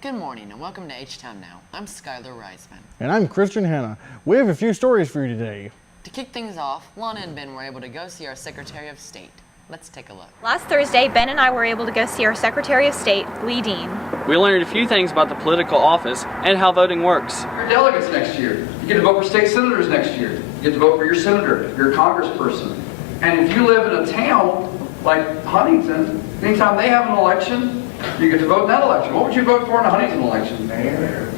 Good morning and welcome to H-Town Now. I'm Skylar Reisman. And I'm Christian Hanna. We have a few stories for you today. To kick things off, Lana and Ben were able to go see our Secretary of State. Let's take a look. Last Thursday, Ben and I were able to go see our Secretary of State, Lee Dean. We learned a few things about the political office and how voting works. Your delegates next year. You get to vote for state senators next year. You get to vote for your senator, your congressperson. And if you live in a town like Huntington, anytime they have an election, you get to vote in that election. What would you vote for in a Huntington election?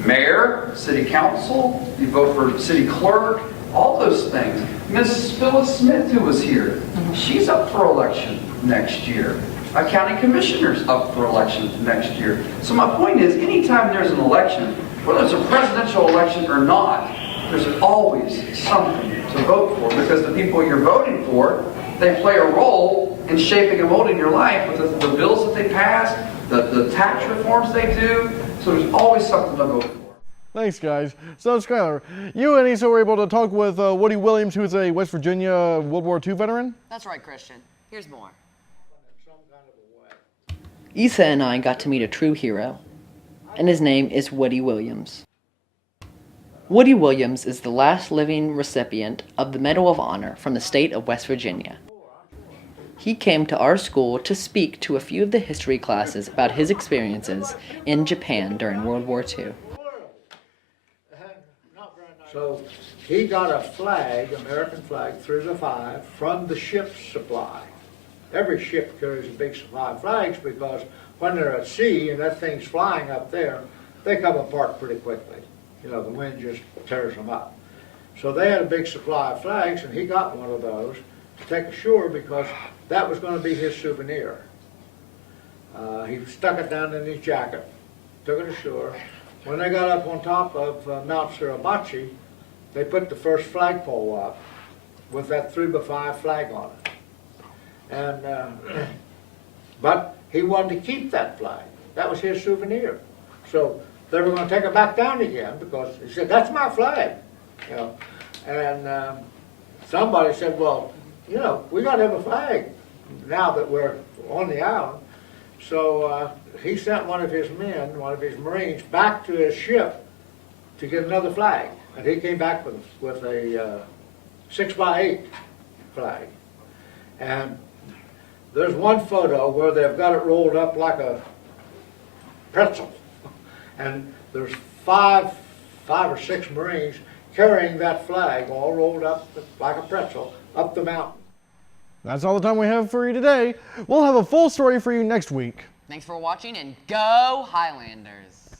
Mayor, city council, you vote for city clerk, all those things. Ms. Phyllis Smith, who was here, she's up for election next year. A county commissioner's up for election next year. So my point is, anytime there's an election, whether it's a presidential election or not, there's always something to vote for, because the people you're voting for, they play a role in shaping and molding your life with the bills that they pass, the tax reforms they do. So there's always something to vote for. Thanks, guys. So, Skylar, you and Issa were able to talk with Woody Williams, who is a West Virginia World War II veteran. That's right, Christian. Here's more. Issa and I got to meet a true hero, and his name is Woody Williams. Woody Williams is the last living recipient of the Medal of Honor from the state of West Virginia. He came to our school to speak to a few of the history classes about his experiences in Japan during World War II. So he got a flag, American flag, 3 to 5, from the ship's supply. Every ship carries a big supply of flags because when they're at sea and that thing's flying up there, they come apart pretty quickly. You know, the wind just tears them up. So they had a big supply of flags, and he got one of those to take ashore because that was going to be his souvenir. He stuck it down in his jacket, took it ashore. When they got up on top of Mount Suribachi, they put the first flagpole up with that 3 by 5 flag on it. And but he wanted to keep that flag. That was his souvenir. So they were going to take it back down again because he said, "That's my flag." You know, and somebody said, "Well, you know, we got to have a flag now that we're on the island." So he sent one of his men, one of his Marines, back to his ship to get another flag. And he came back with a 6 by 8 flag. And there's one photo where they've got it rolled up like a pretzel. And there's five or six Marines carrying that flag all rolled up like a pretzel up the mountain. That's all the time we have for you today. We'll have a full story for you next week. Thanks for watching, and go Highlanders!